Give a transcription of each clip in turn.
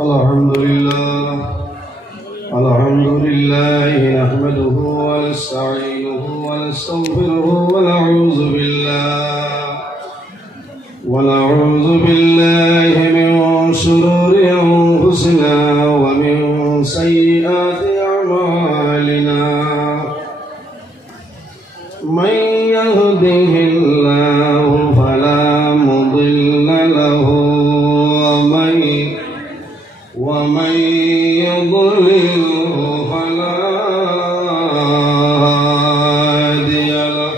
الحمد لله نحمده ونستعينه ونستغفره ونعوذ بالله من شرور أنفسنا ومن سيئات أعمالنا من يهده الله فلا مضل له ومن يضلل فلا هادي له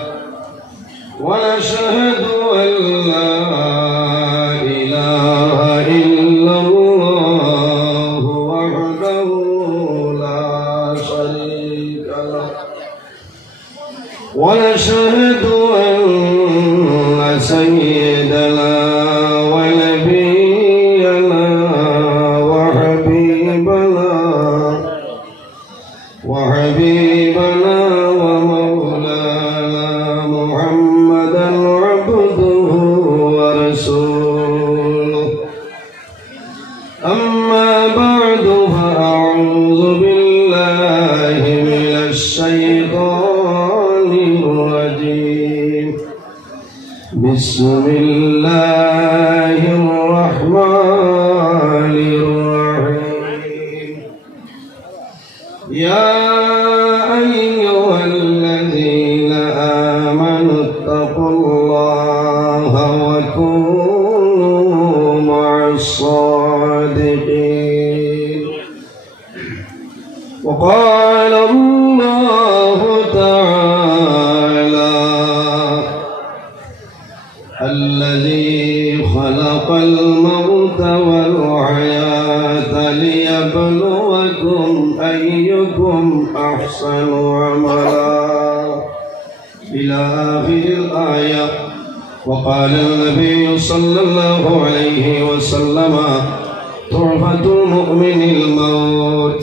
ونشهد أن لا إله إلا الله وحده لا شريك له ونشهد أن سيدنا ونبينا وحبيبنا ومولانا محمدا عبده ورسوله أما بعد فأعوذ بالله من الشيطان الرجيم بسم الله الرحمن الرحيم يا أيها الذين آمنوا اتقوا الله وكونوا مع الصادقين وقال الله تعالى الذي خلق الموت والحياة ليبلوكم أيكم أحسن عملا إلى آخر الآية. وقال النبي صلى الله عليه وسلم تحفة المؤمن الموت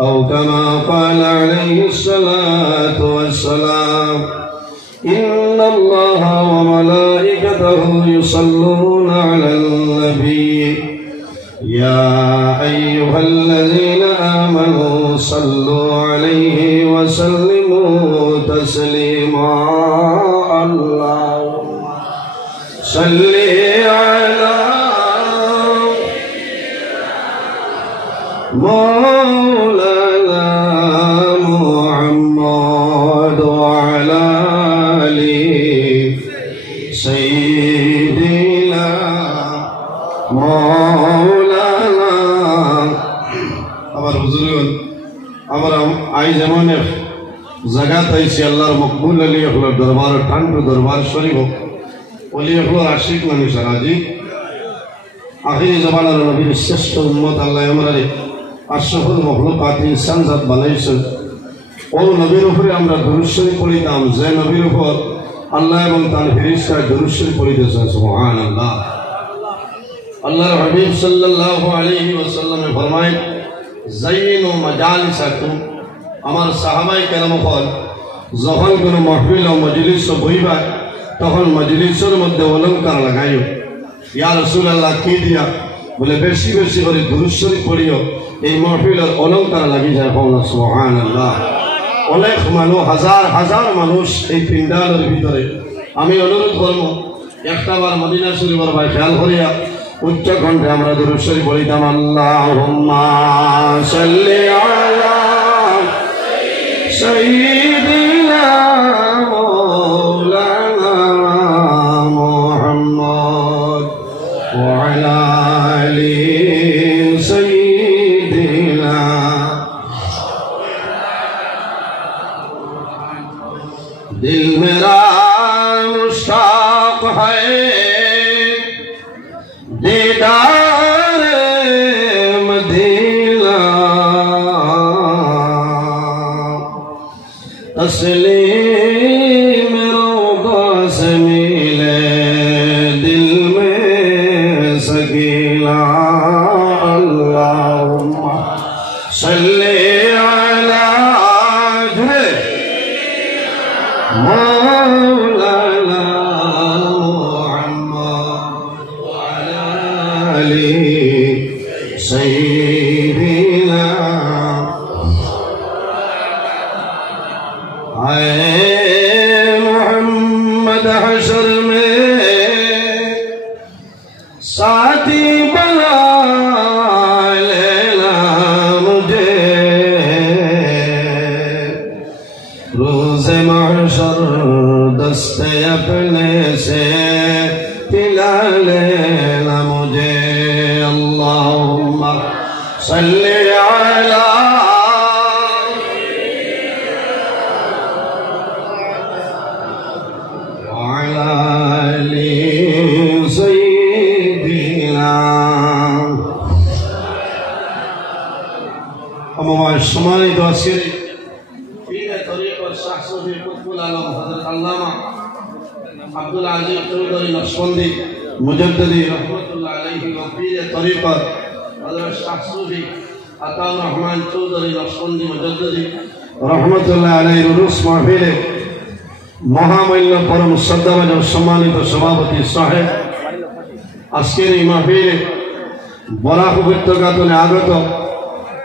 أو كما قال عليه الصلاة والسلام إن الله وملائكته يصلون على النبي يا أيها الذين آمنوا صلوا عليه وسلموا تسليما اللهم صل على مولانا محمد وعلى آل سيدنا مولانا আমার হুজুরগণ আমরা আই যেমন জায়গাত আইছি আল্লাহর মকবুল আলী হলোর দরবার ঠান্ডু দরবার শরীফ ওলি হলোর আশিক মানুষ আজি আখিরি জমানার নবীর শ্রেষ্ঠ উম্মত আল্লাহ আমরারে আশরাফুল মখলুকাত ইনসান জাত বানাইছেন ও নবীর উপরে আমরা দুরূদ শরীফ পড়িতাম যে নবীর উপর আল্লাহ এবং তার ফেরেশতা দুরূদ শরীফ পড়িতেছেন সুবহানাল্লাহ। আল্লাহর হাবিব সাল্লাল্লাহু আলাইহি ওয়াসাল্লাম ফরমায় যাইনু মাজালিসাকুম আমার সাহাবায়ে কেরাম হল যখন কোনো মাহফিল ও মজলিস বইবা তখন মজলিসের মধ্যে অলংকার লাগাইও। ইয়া রাসূলুল্লাহ কি দিয়া বলে বেশি বেশি করে দুরূদ শরীফ পড়িও এই মাহফিলের অলংকার লাগি যায় সুবহানাল্লাহ। অনেক মানুষ হাজার হাজার মানুষ এই পিন্ডালের ভিতরে আমি অনুরোধ করব একটাবার মদিনা শরীফের ভাই খেয়াল করিয়া উচ্চ কণ্ঠে আমরা দুরূদ শরীফ পড়িতাম আল্লাহুম্মা সাল্লি আলা সাইয়্যিদিনা মাওলানা মুহাম্মদ ওয়া আলা আলি সাইয়্যিদিনা दिल मेरा मुश्ताक है दीदार मदीना तस्लीम रोज़ा से मिले दिल में सकीना अल्लाहुम्मा सल्ली अला مولانا محمد وعلى آله सैयदना आए मोहम्मद हशर में साथी बना लेना मुझे रोज़े महशर दस्ते अपने से पिला लेना मुझे अल्लाहुम्मा सल्ली अला वअला आलि सय्यिदिना আমার সম্মানিত আজকের পীরে তরিকত শাহ সুফি কুতুবুল আলম হযরত আল্লামা আব্দুল আজিজ চৌধুরী নকশবন্দি মুজাদ্দিদি রহমাতুল্লাহ আলাইহি ওয়া পীরে তরিকত হযরত শাহ সুফি আতাউর রহমান চৌধুরী নকশবন্দি মুজাদ্দিদি রহমাতুল্লাহ আলাইহির উরুস মাহফিলে মহামান্য পরম শ্রদ্ধাভাজন সম্মানিত সভাপতি সাহেব আজকের এই মাহফিলে বরাক উপত্যকাতলে আগত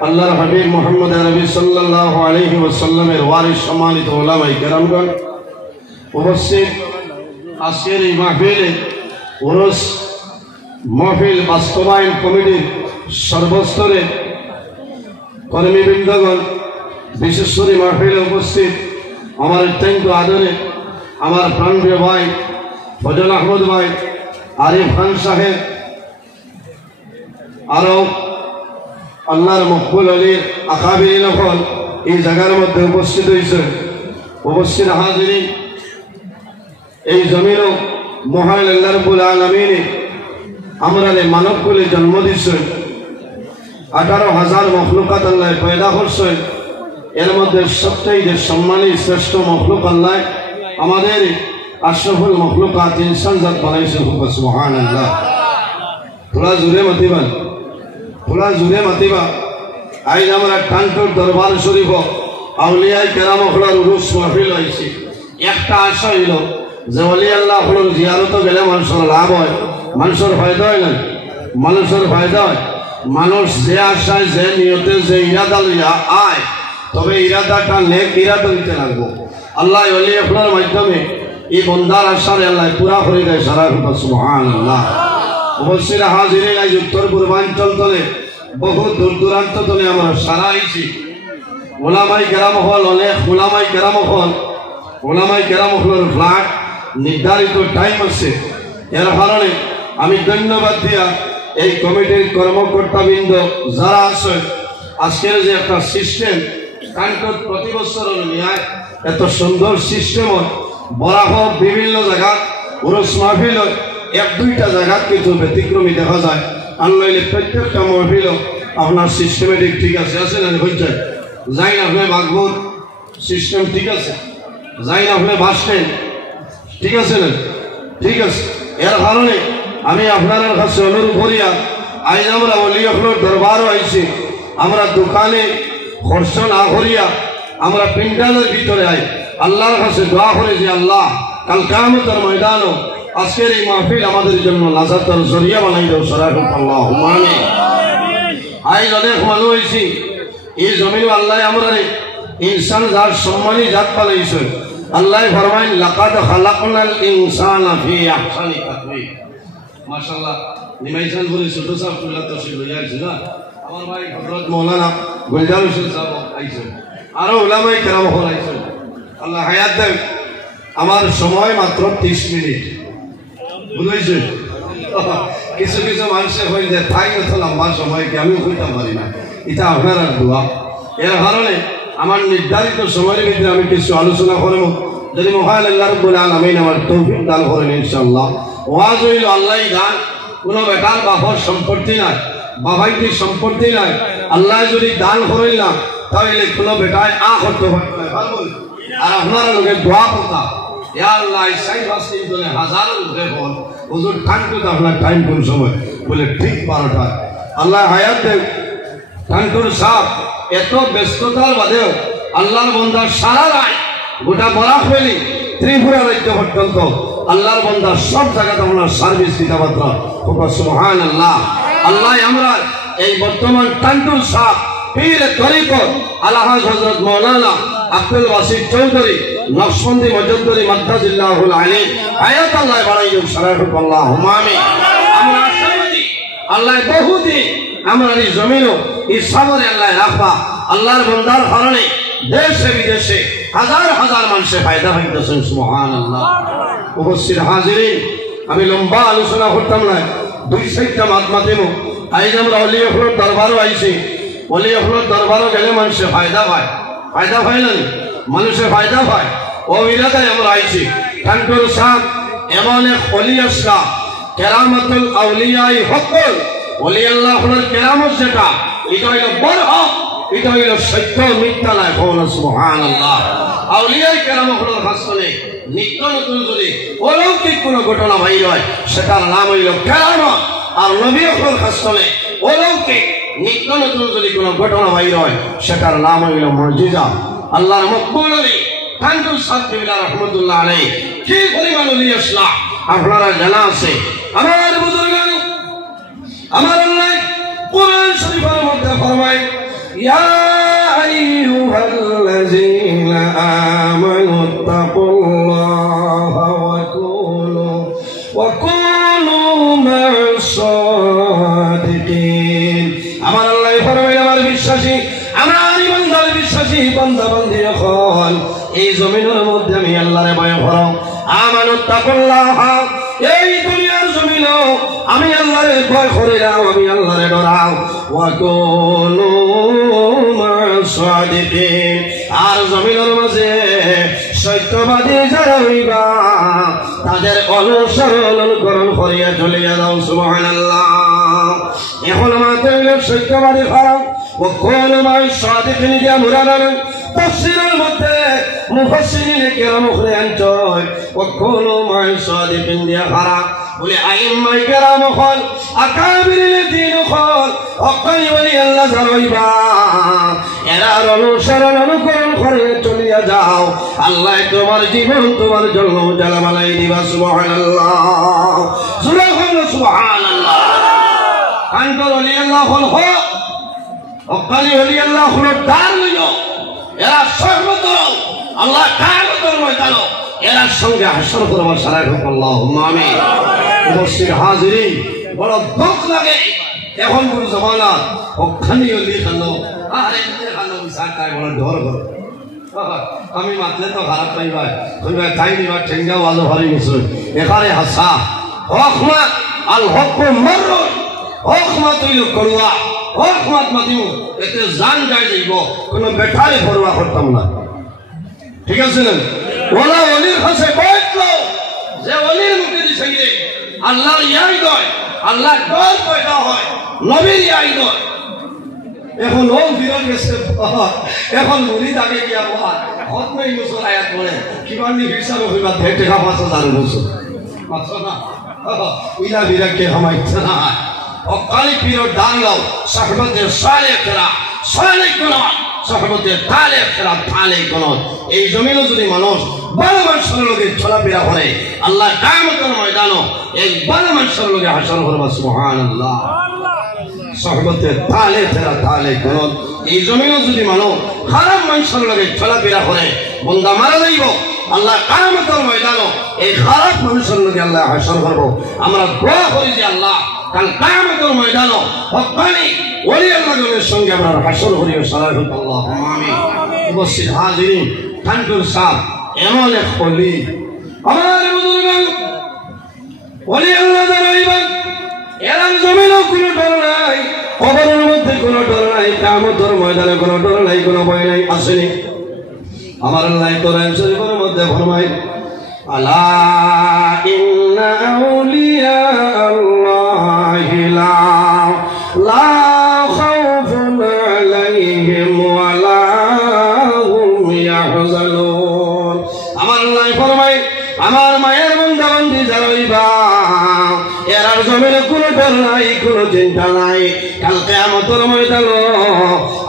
আল্লাহর হাবিব মুহাম্মদ আরবি সাল্লাল্লাহু আলাইহি ওয়াসাল্লামের ওয়ারিস সম্মানিত উলামায়ে কেরামগণ উপস্থিত আজকের এই মাহফিলে উরুস মাহফিল বাস্তবায়ন কমিটির সর্বস্তরের কর্মীবৃন্দগণ বিশেষ করে মাহফিলে উপস্থিত আমার অত্যন্ত আদরে আমার প্রাণপ্রিয় ভাই ফজল আহমদ ভাই আরিফ খান সাহেব আরো আল্লাহর মকবুল আলীর আকাবিরিন হল এই জায়গার মধ্যে উপস্থিত হয়েছে উপস্থিত হাজিরিন এই জমিনও মহান আল্লাহ রাব্বুল আলামিন আমরা মানব কুলে জন্ম দিয়েছে 18,000 মখলুকাত আল্লাহ পয়দা করছে এর মধ্যে সবচেয়ে সম্মানী শ্রেষ্ঠ মখলুক আল্লাহ আমাদের আশরাফুল মখলুকাত ইনসান জাত বানাইছে সুবহানাল্লাহ থোড়া জোরে মাতিবা थोड़ा जुड़े मातिबा आज हमारा कानपुर दरबार शरीफ आउलिया केराम हलार उरुस महफिल आइছে একটা আশা হইল যে ওলি আল্লাহ হলার জিয়ারত গেলে মানুষের লাভ হয় মানুষের ফায়দা হয় না মানুষের ফায়দা হয় মানুষ যে আশায় যে নিয়তে যে ইরাদা লইয়া আয় তবে ইরাদাটা নেক ইরাদা দিতে লাগবে আল্লাহ ওলি হলার মাধ্যমে এই বন্দার আশারে আল্লাহ পুরা করে দেয় সারা সুবহানাল্লাহ উপস্থিত হাজিরিন আজ উত্তর পূর্বাঞ্চল তলে বহু দূর দূরান্ত তলে আমরা সারা আইছি ওলামাই কেরাম হল অনেক ওলামাই কেরাম হলের ফ্ল্যাট নির্ধারিত টাইম আছে এর কারণে আমি ধন্যবাদ দিয়া এই কমিটির কর্মকর্তাবৃন্দ যারা আছে আজকের যে একটা সিস্টেম কানপুর প্রতি বছর নিয়ায় এত সুন্দর সিস্টেম বরাহ বিভিন্ন জায়গা উরুস মাহফিল এক দুইটা জায়গা কিছু ব্যতিক্রমী দেখা যায় আনলাইলে প্রত্যেকটা মাহফিল আপনার সিস্টেমেটিক ঠিক আছে না হচ্ছে যাই না আপনি বাগবুত সিস্টেম ঠিক আছে যাই না আপনি বাসেন ঠিক আছে না ঠিক আছে এর কারণে আমি আপনার কাছে অনুরোধ করিয়া আজ আমরা ওলি হলোর দরবারও আইছি আমরা দোকানে খরচ না করিয়া আমরা পিন্ডালের ভিতরে আই আল্লাহর কাছে দোয়া করে যে আল্লাহ কাল কিয়ামতের ময়দানও আজকের এই মাহফিল আমাদের জন্য লাজাতের জরিয়া বানাই দাও সরাহুম আল্লাহুম্মা আমিন আজ অনেক মানুষ হয়েছি এই জমিন আল্লাহ আমরা ইনসান যার সম্মানী জাত বানাইছে আল্লাহ ফরমাইন লাকাদ খালাকনাল ইনসানা ফি আহসানি তাকওয়িম মাশাআল্লাহ নিমাইসান বলে ছোট সাহেব কুল্লা তশরিফ লইয়া আইছে না আমার ভাই হযরত মাওলানা গুলজার হোসেন সাহেব আইছে আরো উলামায়ে কেরাম হল আইছে আল্লাহ হায়াত দেন আমার সময় মাত্র 30 মিনিট বুঝাইছে কিছু কিছু মানুষের হয়ে যায় তাই তো লম্বা সময় কি আমি হইতে পারি না এটা আপনার দোয়া এর কারণে আমার নির্ধারিত সময়ের ভিতরে আমি কিছু আলোচনা করব যদি মহান আল্লাহ রাব্বুল আলামিন আমার তৌফিক দান করেন ইনশাআল্লাহ ওয়াজ হইল আল্লাহই দান কোনো বেটার বাবার সম্পত্তি নাই বাবাইটি সম্পত্তি নাই আল্লাহ যদি দান করেন না তাহলে কোনো বেটায় করতে পারবে আর আপনারা লোকের দোয়া করতা ইয়া আল্লাহ ইসাই বাসিন বলে হাজারো লোকে বল হুজুর কানকুত আপনার টাইম কোন সময় বলে ঠিক 12টা আল্লাহ হায়াত দেন কানকুর সাহেব এত ব্যস্ততার বাদেও আল্লাহর বান্দা সারা রাত গোটা বরাক ভ্যালি ত্রিপুরা রাজ্য পর্যন্ত আল্লাহর বান্দা সব জায়গাতে আমরা সার্ভিস দিতে পারতাম সুবহানাল্লাহ আল্লাহ আমরা এই বর্তমান টান্টুর সাহ পীর তরিকত আলহাজ হযরত মাওলানা আব্দুল ওয়াসিফ চৌধুরী নকশবন্দি মজদ্দুরি মাদ্দাজিল্লাহুল আলী হায়াত আল্লাহ বাড়াইয়ুক শরাফুক আল্লাহুম্মা আমিন। আমরা আশাবাদী আল্লাহ বহুদিন আমার এই জমিনও এই সাবরে আল্লাহ রাখবা। আল্লাহর বান্দার কারণে দেশে বিদেশে হাজার হাজার মানুষের ফায়দা পাইতেছেন। সুবহানাল্লাহ। উপস্থিত হাজিরিন, আমি লম্বা আলোচনা করতাম না, 2-4টা মাত মাতিমু। আজ আমরা অলি হলোর দরবারও আইছি। অলি হলোর দরবারও গেলে মানুষের ফায়দা পায়। ফায়দা পায় না, মানুষের ফায়দা পায়। ও ইরাদায় আমরা আইছি। টান্টুর সাহ এমন এক অলি আসলাম, কেরামতুল আউলিয়াই হকল অলি আল্লাহ হলোর কেরামত যেটা, এটা হইল বড় হক, এটা হইল সত্য, মিথ্যা নয়। সুবহানাল্লাহ। আউলিয়াই কেরামত হলোর হাসনে নিত্য নতুন যদি অলৌকিক কোন ঘটনা বাইর হয় সেটার নাম হইল কেরামত। আর নবী হলোর হাসনে অলৌকিক নিত্য নতুন যদি কোন ঘটনা বাইর হয় সেটার নাম হইল মুজিজা। আল্লাহর মকবুল আলী টান্টুর সাহ রহমতুল্লাহ আলাইহি কি পরিমাণ অলি আসলাম আপনারা জানা আছে। আমার বুজুর্গান, আমার আল্লাহ কোরআন শরীফের মধ্যে ফরমায়, ইয়া আইয়ুহাল্লাযীনা আমানুত্তাকুল্লাহা ওয়া কুনু মা'আস সাদিকিন। আমার আল্লাহ ফরমায়, আমার বিশ্বাসী, আমার ইমানদার বিশ্বাসী বান্দা বান্দি যখন এই জমিনের মধ্যে আমি আল্লাহরে ভয় করো, আমানুত্তাকুল্লাহা, এই দুনিয়ার জমিনও আমি আল্লাহরে ভয় করে যাও, আমি আল্লাহরে ডরাও, ওয়া কুনু মা'আস সাদিকিন, আর জমিনের মাঝে সত্যবাদী যারা হইবা তাদের অনুসরণ করিয়া চলিয়া যাও। সুবহানাল্লাহ। এখন মাত্র সত্যবাদী খারাপ ও কোন মা'আস সাদিকিন দিয়া মুরাদ তাফসীরের মধ্যে মুফাসসিরিনে কেরাম করে আনছয় ও কোন মা'আস সাদিকিন দিয়া খারাপ বলে আইম্মায়ে কেরাম হল আকাবিরিনে দিন হল হকানি ওলি আল্লাহ জানাইবা এরা অনুকরণ করে চলিয়া যাও, আল্লাহ তোমার জীবন তোমার জন্য উজালা বানাই দিবা। সুবহানাল্লাহ। সুবহানাল্লাহ। আনকর ওলি আল্লাহ হল হক, হকানি ওলি আল্লাহ হল দার লইও, এরা সর্বতর আল্লাহ কায়মতের ময়দানে এরা সঙ্গে হাসর করবার সারা হোক। আল্লাহুম্মা আমিন। উপস্থিত হাজিরিন, বড় দুঃখ লাগে এখন কোন জমানা হকানি ওলি খানো আরে খানো সাকায় বড় ডর করে। আমি মাতলে তো খারাপ পাইবা, কইবা তাই দিবা ঠেঙ্গা ওয়াজো হারি গেছে এখানে হাসা হকমত আল হক মাররুন, হকমত হইল করুয়া, হকমত মাতিমু এতে জান যায় যাইব, কোন বেঠারে পরোয়া করতাম না। ঠিক আছে না? ওলা ওলির কাছে বইতলো যে ওলির মুখে দিছে আল্লাহর ইয়াই নয়, আল্লাহ ডর পয়দা হয়, নবীর ইয়াই নয়। এখন ও বিরল গেছে, এখন মুরিদ আগে গিয়া বহা কতই বছর আয়াত পড়ে কিমান নি হিসাব হইবা 5,000 বছর মাত্র না। ইলা বিরাকে হামাইছে না অকালি পীর দান লাও সাহবতে সালে করা সালে কোন সাহবতে তালে করা তালে কোন। এই জমিনে যদি মানুষ বড় মানুষের লগে চলাফেরা করে আল্লাহ কিয়ামতের ময়দানে এই বড় মানুষের লগে হাসর করবে। সুবহানাল্লাহ। সাহবতে তালে ফেরা তালে কোন। এই জমিনে যদি মানুষ খারাপ মানুষের লগে চলাফেরা করে বন্দা মারা যাইব, আল্লাহ কিয়ামতের ময়দানে এই খারাপ মানুষের লগে আল্লাহ হাসর করব। আমরা দোয়া করি যে আল্লাহ কাল কিয়ামতের ময়দানে হক্কানি ওলি আল্লাহর সঙ্গে আমরা হাসর করিও। সালাতু আল্লাহুম্মা আমিন। উপস্থিত হাজিরিন, টান্টুর সাহ এমন এক ওলি, আমার বুজুর্গান ওলি আল্লাহ জানাইবেন এরা জমিনে কোনো ডর নাই, কবরের মধ্যে কোনো ডর নাই, কিয়ামতের ময়দানে কোনো ডর নাই, কোনো ভয় নাই। আসেনি আমার আল্লাহ কোরআন শরীফের মধ্যে ফরমায়, আলা ইন্না আউলিয়া আল্লাহি লা খাউফুন আলাইহিম ওয়া লা হুম ইয়াহজানুন। আমার আল্লাহ ফরমায়, আমার মায়ের বান্দা বান্দি যারা এরার জমিনে কোনো ডর নাই, কোনো চিন্তা নাই। কাল কিয়ামতের ময়দানে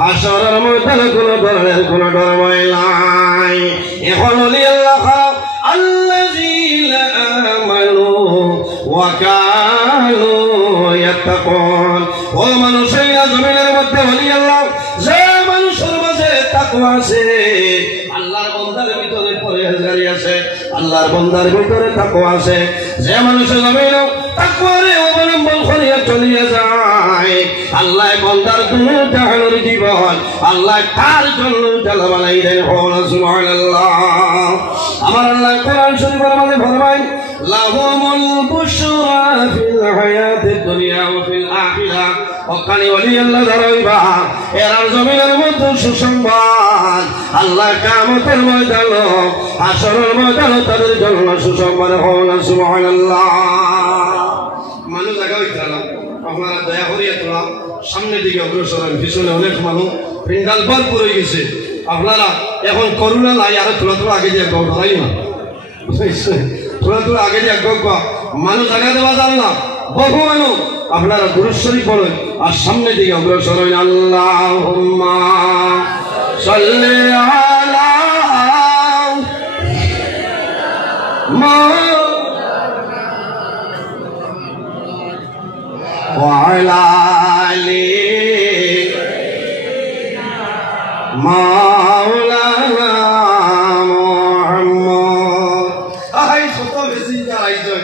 হাসরের ময়দানে কোনো ধরনের কোনো ডর ভয় নাই। এখন ওলি আল্লাহ খারাপ আল্লাযীনা আমানু ওয়া কানু يتقون ও মানুষেরা জমিনের মধ্যে ওলি আল্লাহ যে মানুষের মাঝে তাকওয়া আছে আল্লাহর বান্দার ভিতরে পরহেজগারি আছে আল্লাহর বান্দার ভিতরে তাকওয়া আছে যে মানুষের জমিনে তাকওয়ারে অবলম্বন করে চলিয়ে যায় আল্লাহ বান্দার দুনিয়া জাহানের জীবন আল্লাহ তার জন্য জালা বানাই দেন সুবহানাল্লাহ আমার আল্লাহ কোরআন শরীফের মধ্যে ফরমায় লাহুমুল বুশরা ফিল হায়াতিদ দুনিয়া ওয়া ফিল আখিরাহ ওখানে ওলি আল্লাহ ধরাইবা এরা জমিনের মধ্যে সুসংবাদ আল্লাহ কিয়ামতের ময়দানে হাশরের ময়দানে তাদের জন্য সুসংবাদ হবে সুবহানাল্লাহ মানুষ জায়গা হইতালা আপনারা দয়া করিয়া তোলা সামনের দিকে অগ্রসর হন পিছনে অনেক মানুষ ফিঙ্গাল ভরপুর হয়ে গেছে আপনারা এখন করুণা নাই আর তোলা আগে দিয়ে ধরাই না তোলা আগে দিয়ে মানুষ জায়গা দেওয়া যান না বহু মানুষ আপনারা দুরূদ শরীফ পড়েন আর সামনের দিকে অগ্রসর হন আল্লাহুম্মা সাল্লি আলা وعلى آل مولانا محمد আই ছোট বেশি যাইছো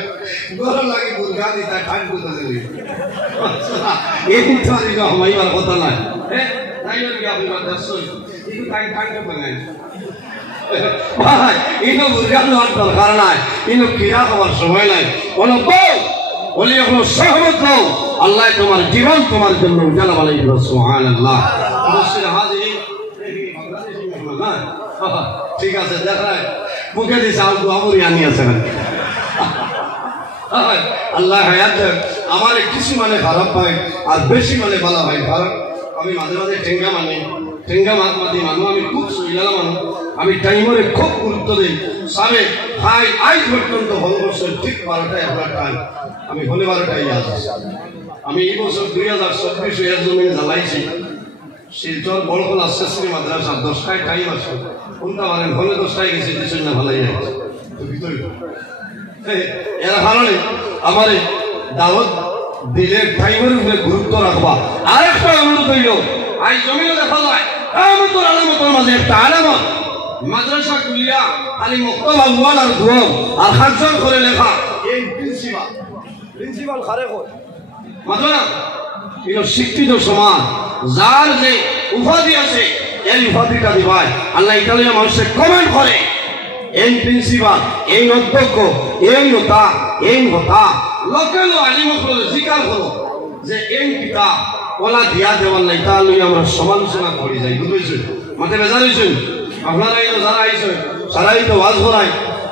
গরম লাগে গুরগা দিতা ঠান করতে যাই এই তারি না হমাইবার কথা না তাই না কি আপনি মাদ্রাসা এই টাইম কে বানাই ভাই ইনো গুরগা লওয়ার দরকার নাই ইনো কিরা হওয়ার সময় নাই বলো বল বলি এখন সহমত নাও আল্লাহ তোমার জীবন তোমার জন্য উজালা বানাই দিল সুবহানাল্লাহ মুসলিম হাজির ঠিক আছে দেখায় মুখে দিছে আলু আমরি আনি আছে আল্লাহ হায়াত আমার কিছু মানে খারাপ পায় আর বেশি মানে ভালো হয় কারণ আমি মাঝে মাঝে ঠেঙ্গা মাতি মানুষ আমি খুব সুইলালা মানুষ আমি টাইমরে খুব গুরুত্ব দিই সাবে ভাই আজ পর্যন্ত হল বছর ঠিক 12টায় আপনার টাইম আমি হলে 12টায় আসছি আমি এই বছর 2024 এর জমিনে জ্বালাইছি শিলচর বড়খোলা আশ্রী মাদ্রাসা 10টায় টাইম আছে কোনটা মানেন হলে 10টায় গেছি কিছু না ভালাই যাচ্ছে ভিতরে এর কারণে আমার দাওয়াত দিলে টাইমের উপরে গুরুত্ব রাখবা আরেকটা অনুরোধ হইল আজ জমিনে দেখা যায় আমাদের আলামতের মাঝে একটা আলামত মাদ্রাসা কুলিয়া খালি মুক্তবা ওয়াল আর দুম আর হাজার করে লেখা এই প্রিন্সিপাল খারে কই মাদ্রাসা ইনো শিক্ষিত সমাজ যার যে উপাধি আছে এই উপাধিটা দিবাই আল্লাহ ইতালিয়া মানুষে কমেন্ট করে এই প্রিন্সিপাল এই অধ্যক্ষ এই নতা এই হতা লোকাল আলিম হলো জিকার হলো যে এই কিতাব ওলা দিয়া দেওয়ার নাই তা লই আমরা সমালোচনা করি যাই বুঝছেন মাথা বেজার হইছেন আপনারা এই যারা আইছেন সারাই তো ওয়াজ করাই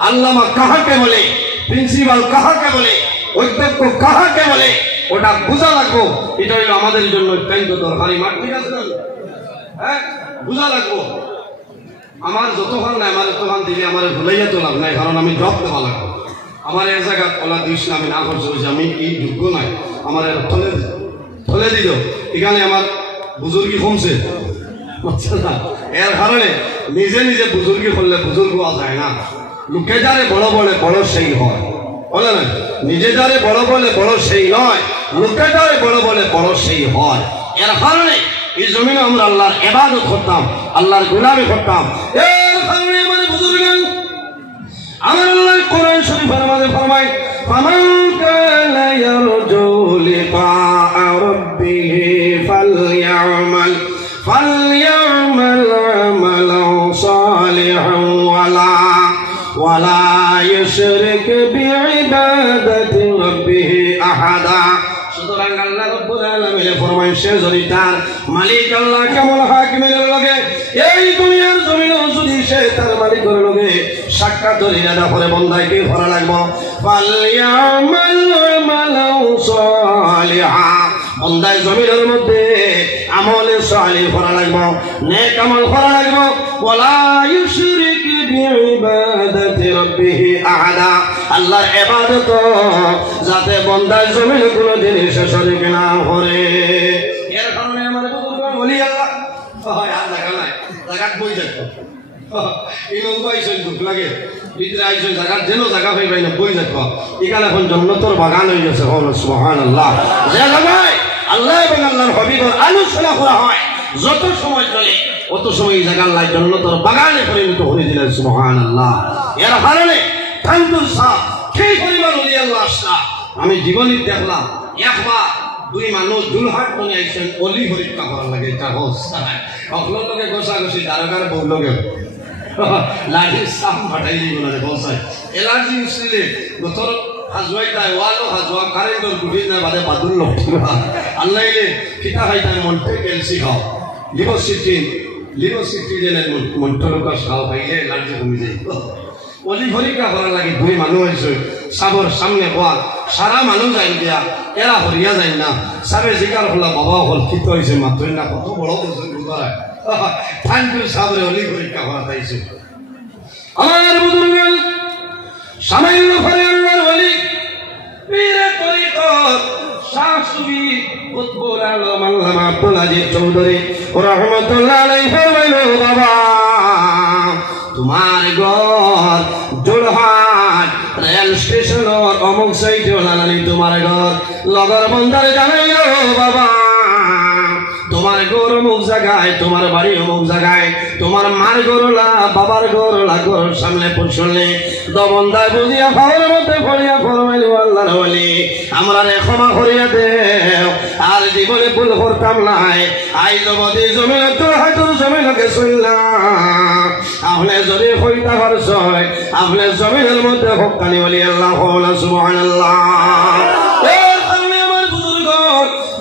আল্লামা কাহাকে বলে প্রিন্সিপাল কাহাকে বলে অধ্যক্ষ কাহাকে বলে ওটা বুঝা লাগবো এটা হলো আমাদের জন্য অত্যন্ত দরকারি মাঠ ঠিক আছে না হ্যাঁ বুঝা লাগবো আমার যতক্ষণ নাই আমার যতক্ষণ দিলে আমার ভুলাইয়া তো লাভ নাই কারণ আমি জব দেওয়া লাগবো আমার এক জায়গা ওলা দিস না আমি না করছি আমি এই যোগ্য নাই আমার থলে দিল এখানে আমার বুজুর্গি কমছে এর কারণে নিজে নিজে বুজুর্গি করলে বুজুর্গ হওয়া যায় না লোকে যারে বড় বলে বড় সেই হয় বলে না নিজে যারে বড় বলে বড় সেই নয় লোকে যারে বড় বলে বড় সেই হয় এর কারণে এই জমিনে আমরা আল্লাহর ইবাদত করতাম আল্লাহর গোলামি করতাম এর কারণে মানে বুজুর্গ আমার আল্লাহ কোরআন শরীফের মধ্যে ফরমায় ফামান কানা ইয়ারজু লিকা রাব্বিহি ফালইআমাল আমালান সালিহান ওয়ালা ইউশরিক বিইবাদাতি রাব্বিহি আহাদা সুতরাং আল্লাহ রাব্বুল আলামিন ফরমাইছে যদি তার মালিক আল্লাহ কেমন হাকিমের লগে এই দুনিয়ার জমিনে যদি সে তার মালিকের লগে সাক্ষাৎ ধরে না করে বন্দাকে ভরা লাগবো ফালইআমাল আমালান সালিহা বন্দায় জমিনের মধ্যে আমলে সালিহ করা লাগবো নেক আমল করা লাগবো ওয়ালা ইউশরিক বিইবাদাতি রাব্বিহি আহাদা আল্লাহর ইবাদত যাতে বন্দায় জমিনে কোনো জিনিস শরীক না করে এর কারণে আমাদের বুজুর্গ বলি আল্লাহ হয় আর জায়গা নাই জায়গা বই যাচ্ছে এই লোক আইছেন দুঃখ লাগে ভিতরে আইসো জায়গা যেন জায়গা হয়ে পাই না বই দেখো এখানে এখন জন্নতর বাগান হয়ে গেছে সুবহানাল্লাহ। যে জায়গায় আল্লাহ এবং আল্লাহর হাবিবের আলোচনা করা হয় যত সময় চলে অত সময় এই জায়গা আল্লাহ জন্নতর বাগানে পরিণত হয়ে দিলেন সুবহানাল্লাহ। এর কারণে কান্দুল সাহ সেই পরিবার ওলি আল্লাহ আসলা আমি জীবনে দেখলাম একবার দুই মানুষ দুলহাট মনে আইসেন অলি পরীক্ষা করার লাগে এটা অবস্থায় সকলের লোকে গোসাগোসি দারোগার বউ লোকে লাঠির সাপ ফাটাই দিব না বলসায় এলার্জি উঠলে গোথর হাজুয়াই তাই ওয়ালো হাজুয়া কারেন্টর গুটি না বাদে বাদুল লোক আল্লাহলে কিতা খাই তাই মন্টে ক্যালসি খাও লিভোসিট্রিন জেনের মন্টলকার খাও খাইলে এলার্জি কমে যায়। অলি পরীক্ষা করার লাগে দুই মানুষ হয়েছে সাবর সামনে হওয়া সারা মানুষ যাই দিয়া এরা হরিয়া যায় না সাবে জিকার হলা বাবা হল কিত হয়েছে মাত্রই না কত বড় ঠান্ডুর সাবরে অলি পরীক্ষা করা তাইছে। আমার বুজুর্গ সামান্য ফরে আল্লাহর ওলি পীরে তরিকত শাহ সুফি কুতুবুল আলম আল্লামা আব্দুল আজিজ চৌধুরী রাহমাতুল্লাহ আলাইহি ফরমাইলো বাবা তোমার ঘর জোড়হাট রেল স্টেশনের অমুক সাইডে লালানি তোমার ঘর লগর বন্ধারে জানাইলো বাবা তোমার ঘর অমুক জায়গায় তোমার বাড়ি অমুক জায়গায় তোমার মার গরলা বাবার গরলা ঘর সামনে পড়ছলে দমনদায় বুঝিয়া খাওয়ার মধ্যে ফড়িয়া ফরমাইলো আল্লাহর ওলি আমরা রে ক্ষমা করিয়া দেও আর জীবনে ভুল করতাম নাই আইলো বদি জমিন তোর হাতুর জমিনকে শুনলাম আপনি যদি হইতা পারছ আপনি জমিনের মধ্যে হকানি বলি আল্লাহ সুবহানাল্লাহ। আমার বুজুর্গ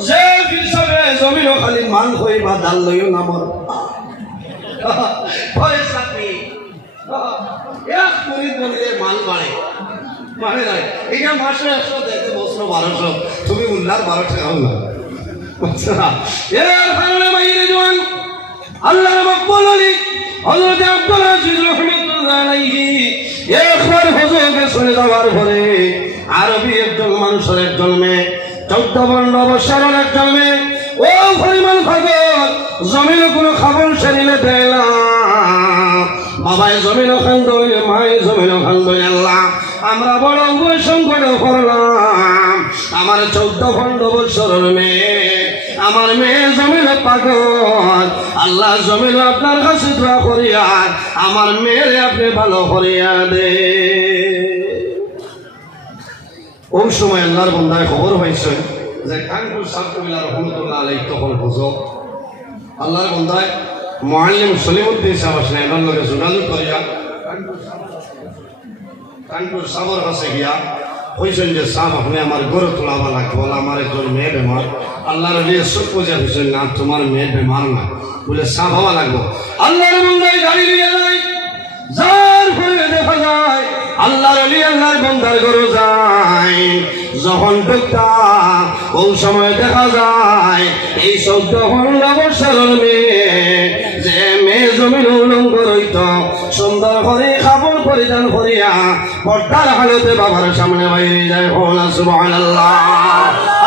যে হিসাবে জমিন খালি মান হইবা ডাল লইও নামর পয়সা কি এক মুরিদ বলে মান বাড়ে মানে নাই এটা মাসে 100 দেখতে বছর 1200 তুমি মুল্লার 12 টাকা হল না এর কারণে বাইরে জোয়ান আল্লাহর মকবুল ওলি হযরত আব্দুল আজিজ রাহমাতুল্লাহ আলাইহি একবার হুজুরকে চলে যাওয়ার পরে আরবি একজন মানুষের জন্মে 14 বছরের এক জন্মে ও পরিমাণ পাগল জমিন কোনো খাবার শরীরে দেয় না বাবাই জমিন খান্দই মাই জমিন খান্দই আল্লাহ আমরা বড় সংকট করলাম আমার 14 বছরের মেয়ে আমার মেয়ে জমিন পাগল আল্লাহ জমিন আপনার কাছে দোয়া করিয়া আমার মেয়েরে আপনি ভালো করিয়া দে। ওই সময় আল্লাহর বান্দায় খবর হয়েছে যে কানপুর সাবকবিলা রহমতুল্লাহ আলাইহি তখন হুজুর আল্লাহর বান্দায় মুআল্লিম সলিমউদ্দিন সাহেব আসলে এর লগে যোগাযোগ করিয়া কানপুর সাবর কাছে গিয়া কইছেন যে সাহেব আপনি আমার গরু তোলাবা লাগবে বলে আমার একজন মেয়ে বেমার আল্লাহর ওলি সব পূজা হয়েছেন না তোমার মেয়ে বেমার না বলে সাহেব হওয়া লাগবো আল্লাহর বান্দায় গাড়ি নিয়ে যায় যার ফলে দেখা যায় আল্লাহর ওলি আল্লাহর বান্দার গরু যায় যখন ঢুকতা ওই সময় দেখা যায় এই 14 বছরের মেয়ে যে মেয়ে জমিন উলঙ্গ রইত সুন্দর করে কাপড় পরিধান করিয়া পর্দার হালতে বাবার সামনে বাইরে যায় সুবহানাল্লাহ।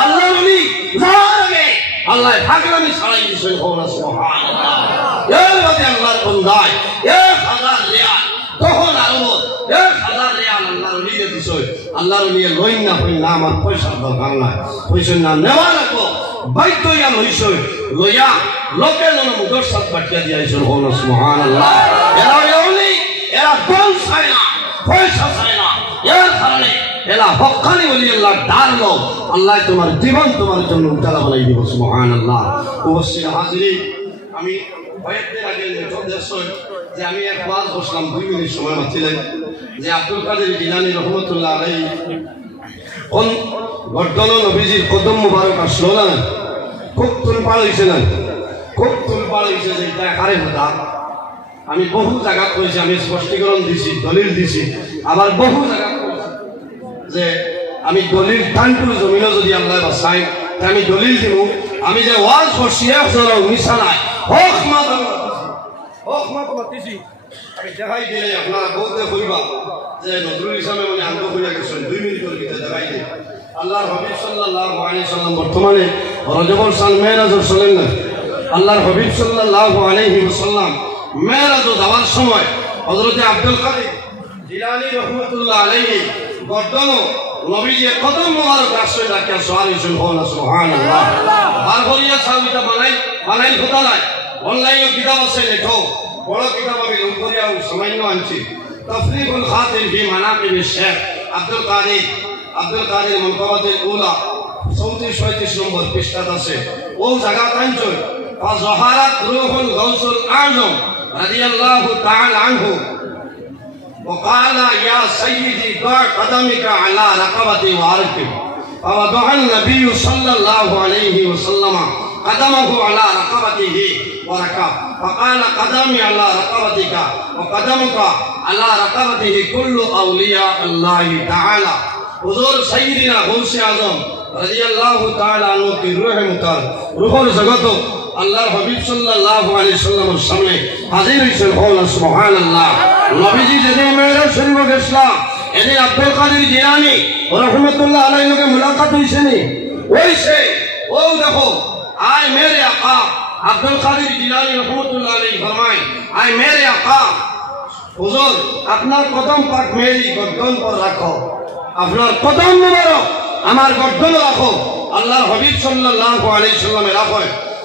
আল্লাহর ওলি যাওয়ার আগে আল্লাহ ফাকলামি ছাড়াই দিয়েছেন সুবহানাল্লাহ। এর মধ্যে আল্লাহর বান্দায় 1000 রিয়াল তখন আরো 1000 রিয়াল আল্লাহর ওলি দিয়েছে আল্লাহর ওলি লইন না হই না আমার পয়সার দরকার নাই পয়সা না নেওয়া লাগবো বাইত ইয়া লইছে লইয়া লোকের জন্য মুদরসাত পাঠিয়ে দিয়েছেন সুবহানাল্লাহ। এরা ওলি এরা বল চায় না পয়সা চায় না এর কারণে এরা হক্কানি ওলি আল্লাহ ডাললো আল্লাহ তোমার জীবন তোমার জন্য উজালা বানাই দিব সুবহানাল্লাহ। উপস্থিত হাজিরিন আমি কয়েকদিন আগে যে আমি এক ওয়াজ বসলাম 2 মিনিট সময় মাত্রই যে আব্দুল কাদের জিলানী রহমতুল্লাহ আলাইহি কোন গর্দন নবীজির কদম মুবারক আসলো না খুব তুলপাড় হয়েছে না খুব তুলপাড় হয়েছে যে এটা কারে কথা আমি বহু জায়গা করেছি আমি স্পষ্টীকরণ দিছি দলিল দিছি আবার বহু জায়গা করেছি যে আমি দলিল টানটুর জমিনও যদি আল্লাহ বাঁচাই আমি দলিল দিব আমি যে ওয়াজ করছি মিশা নাই হক মাত মাতিছি আমি দেখাই দিলে আপনারা বহুতে কইবা যে নজরুল ইসলামে মানে আনন্দ কইয়া গেছেন 2 মিনিটের ভিতরে দেখাই দিই আল্লাহর হাবিব সাল্লাল্লাহু আলাইহি সাল্লাম বর্তমানে রজবুল সাল মেরাজে চলেন না আল্লাহর হাবিব সাল্লাল্লাহু আলাইহি ওয়াসাল্লাম মেরাজে যাওয়ার সময় হযরত আব্দুল কাদের জিলানী রহমাতুল্লাহ আলাইহি গর্দন নবীজির কদম মোবারক রাখছে রাখা সুবহানাল্লাহ সুবহানাল্লাহ আর বলিয়া সাবিতা বানাই কথা নাই অনলাইনে কিতাব আছে লেখো বড় কিতাব আমি লোক করিয়া সামান্য আনছি তফরিকুল খাতির ফি মানাকিব শেখ আব্দুল কাদের মুনকাবাতুল উলা 34-35 নম্বর পৃষ্ঠাত আছে ও জায়গা কাঞ্চন ফাযহারাত রূহুল গাউসুল আযম রাদিয়াল্লাহু তাআলা আনহু وقال يا سيدي ضع قدمك على رقبتي واركب فوضع النبي صلى الله عليه وسلم قدمه على رقبته وركب فقال قدمي على رقبتك وقدمك على رقبته كل أولياء الله تعالى حضور سيدنا غوث আযম রাদিয়াল্লাহু তাআলা আনহু কি রূহে মুতার রূহের জগত আল্লাহর হাবিব সাল্লাল্লাহু আলাইহি ওয়াসাল্লামের সামনে হাজির হইছেন সুবহানাল্লাহ নবীজি যেদিন মেরাজ শরীফে গেছলাম এদিন আব্দুল কাদের জিলানী রাহমাতুল্লাহ আলাইহি কে মুলাকাত হইছে নি হইছে ও দেখো আয় মেরে আকা আব্দুল কাদের জিলানী রাহমাতুল্লাহ আলাইহি ফরমায় আয় মেরে আকা হুজুর আপনার কদম পাক মেরি গর্দন পর রাখো আপনার কদম মোবারক আমার গর্দন রাখো আল্লাহর হাবিব সাল্লাল্লাহু আলাইহি সাল্লামে রাখো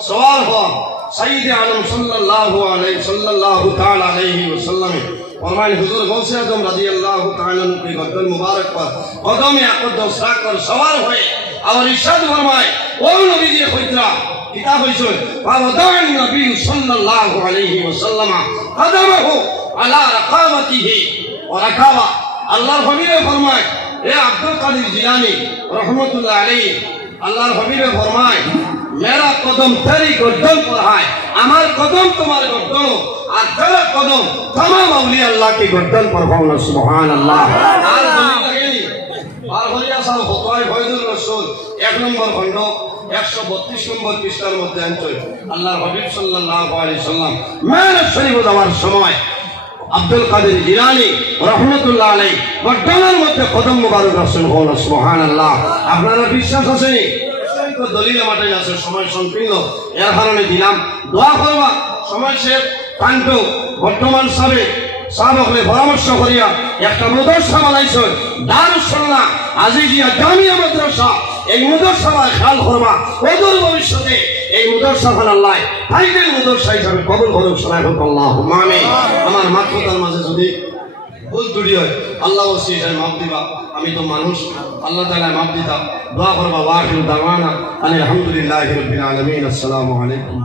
সওয়াল হন সাইয়্যিদ আলম সাল্লাল্লাহু তাআলা আলাইহি ওয়াসাল্লাম ফরমায় হুজুর গৌসে আজম রাদিয়াল্লাহু তাআলা আনহু के গর্দন মুবারক पर কদমে আকদস রাখর সওয়াল হয়ে আর ইরশাদ ফরমায় ও নবীজি কইতরা কিতাব হইছে ফাওয়াদান নবী সাল্লাল্লাহু আলাইহি ওয়াসাল্লাম কদমহু আলা রাকাবাতিহি ওয়া রাকাবা আল্লাহর হাবিবে ফরমায় এ আব্দুল কাদের জিলানী रहमतुल्लाह अलैहि আল্লাহর হাবিবে ফরমায় मेरा कदम तेरी गर्दन पर है हमार कदम तुम्हारे गर्दन और तेरा कदम तमाम औलिया अल्लाह की गर्दन पर हो सुभान अल्लाह আর দলিল লাগেনি আর হলিয়া সাহেব ফতোয়ায়ে ফয়জুর রাসূল 1 নম্বর খণ্ড 132 নম্বর পৃষ্ঠার মধ্যে আনছে আল্লাহর হাবিব সাল্লাল্লাহু আলাইহি সাল্লাম মেরাজ শরীফ যাওয়ার সময় আব্দুল কাদের জিলানী রাহমাতুল্লাহ আলাইহি গর্দনের মধ্যে কদম মুবারক রাখছেন সুবহানাল্লাহ আপনারা বিশ্বাস আছে দলিল আমাদের আছে সময় সংকীর্ণ এর কারণে দিলাম দোয়া করবা সময় শেষ কান্ত বর্তমান সাহাবকলে পরামর্শ করিয়া একটা মাদ্রাসা বানাইছে দারুস সুন্নাহ আজিজিয়া জামিয়া মাদ্রাসা এই মাদ্রাসায় খেয়াল করবা ওদের ভবিষ্যতে এই মাদ্রাসাখান আল্লাহ ফাইনাল মাদ্রাসা হিসাবে কবুল করুন আল্লাহুম্মা আমিন আমার মাতৃকার মাঝে যদি ভুল ত্রুটি হয় আল্লাহ ওসিলায় মাফ দিবা আমি তো মানুষ আল্লাহ তাআলা মাফ দিতা দোয়া করবা ওয়া আখিরু দাওয়ানা আলহামদুলিল্লাহি রাব্বিল আলামিন আসসালামু আলাইকুম